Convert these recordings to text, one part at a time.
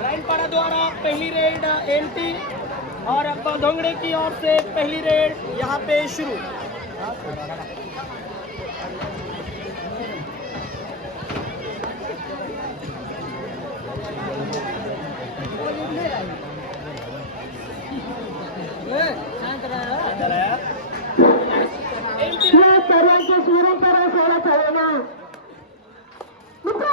राइनपाड़ा द्वारा पहली red LT और अब धोंगड़े की ओर से पहली रेड यहाँ पे शुरू। सर्वांचे चालवणा मित्रांनो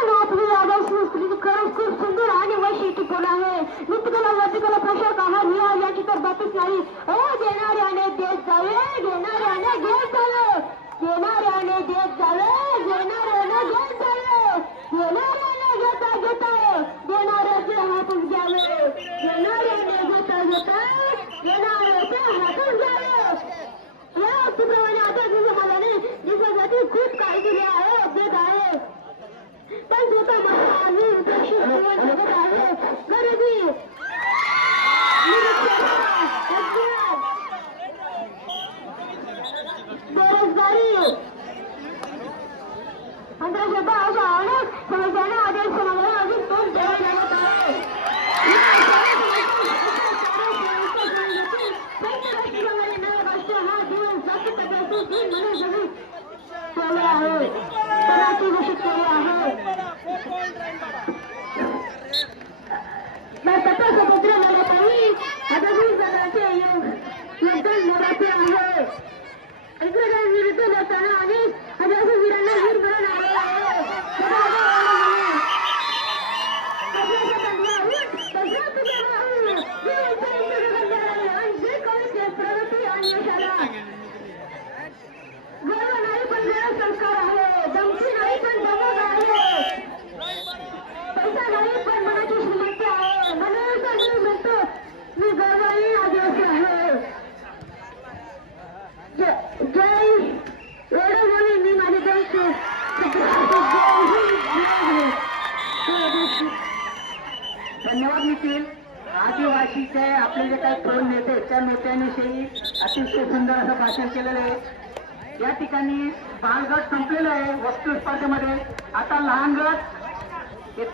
आपली आदर्श संस्कृती खूप सुंदर आणि वैशिष्ट्यपूर्ण आहे. नृत्यकला पोशाख आहार याची तर बातच नाही. हो, ओ देणाऱ्याने जावे घेणाऱ्याने घेत जावे. घेणाऱ्याने घेत घेणाऱ्याने घेता घेता देणाऱ्याचे हातून घ्यावे. घेणाऱ्याने घेता घेता देणाऱ्याचे हातून घ्यावे. या वस्तूप्रमाणे आता खूप काही हो, दिले आहे अपडेट आहे. पण स्वतः मला आम्ही उपेक्षित जीवन जगत आहे तर तसं समुद्र लढतही आजही जगाचे योग- योगदान मोलाचे आहे इंग्रजांविरुद्ध लढताना अनेक हजारो संपलेलं वस्तू स्पर्धेमध्ये. आता लहान गट. हे-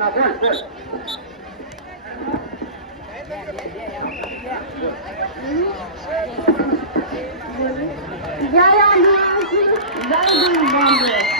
हा पाहिजे. Red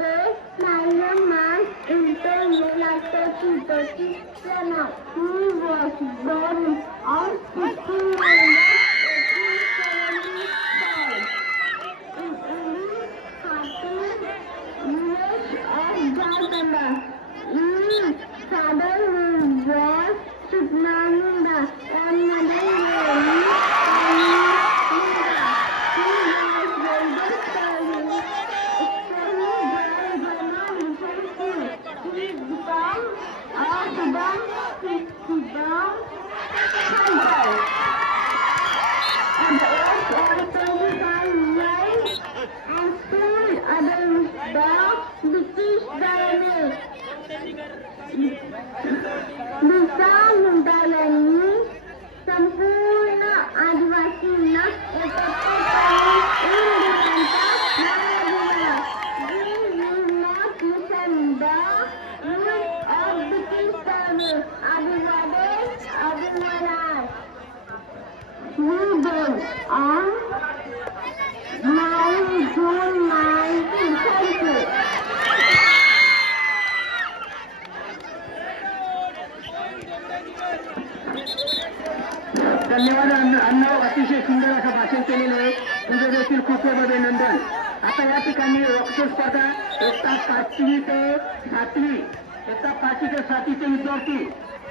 Today, my man interrelated to the Krishna, who was born on 15 Father खूप नंदन आता या ठिकाणी वक्ष स्पर्धा इयत्ता पाचवी ते सातवी. इयत्ता पाचवी ते सातवीचे विद्यार्थी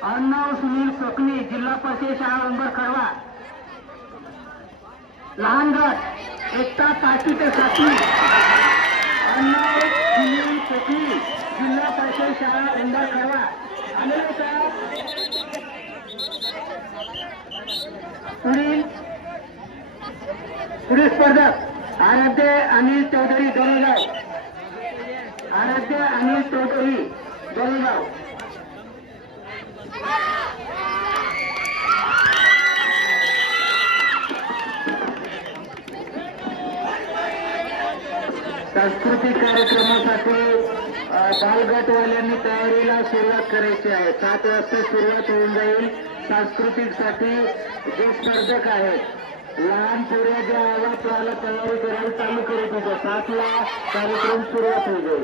अर्णव सुनील कोकणी जिल्हा परिषद शाळा उंबर खरवा लहान गट इयत्ता पाचवी ते सातवी. अर्णव सुनील कोकणी जिल्हा परिषद शाळा उंबर खरवा पुढील. पुढील स्पर्धक. आराध्य अनिल चौधरी दोनगाव आराध्य अनिल चौधरी दोनगाव सांस्कृतिक कार्यक्रमासाठी बालगटवाल्यांनी तयारीला सुरुवात करायची आहे. सात वाजता सुरुवात होऊन जाईल. सांस्कृतिकसाठी जे स्पर्धक आहेत लहान पोऱ्या ज्या आवाज तयारी करायला चालू करत होत्या सातला कार्यक्रम सुरुवात होईल.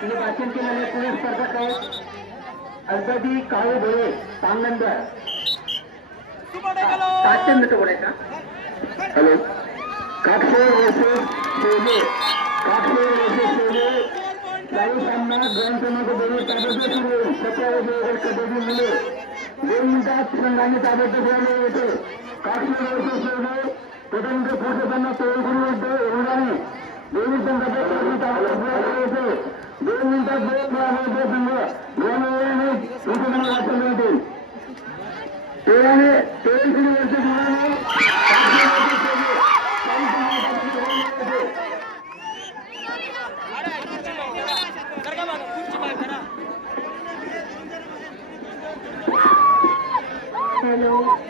तिने भाषण केलेले पुणे स्पर्धक आहेत. अगदी काळे भोळे पांगंद नंबर सातशे बोलायचा हॅलो. कापसे वर्षे शेजे कापसे वर्षे शेजे चालू सामना ताब्यात सुरू सतरा वर्षे कबड्डी मुले. दोन मिनिटात ताब्यात झाले होते कापसे वर्षे शेजे पतंग पोषकांना तोड दोन मिनिटांचा ब्रेक दोन मिनिटात ब्रेक मिळाला तो संघ दोन वेळाने विक्रमाला वाटत जातील तेराने तेवीस वर्ष मुलाने Hello.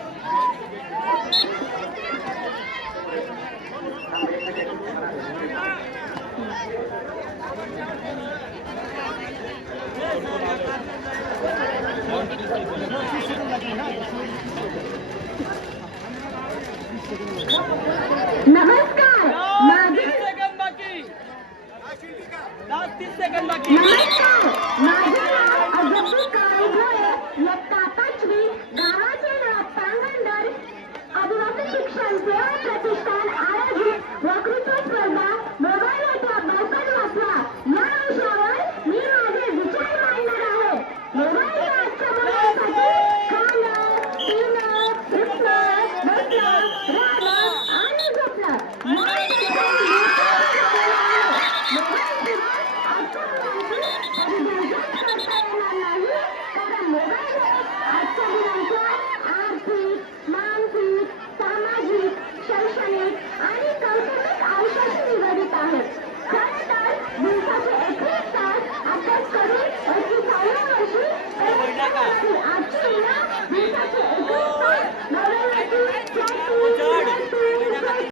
तीस सेकंद बाकी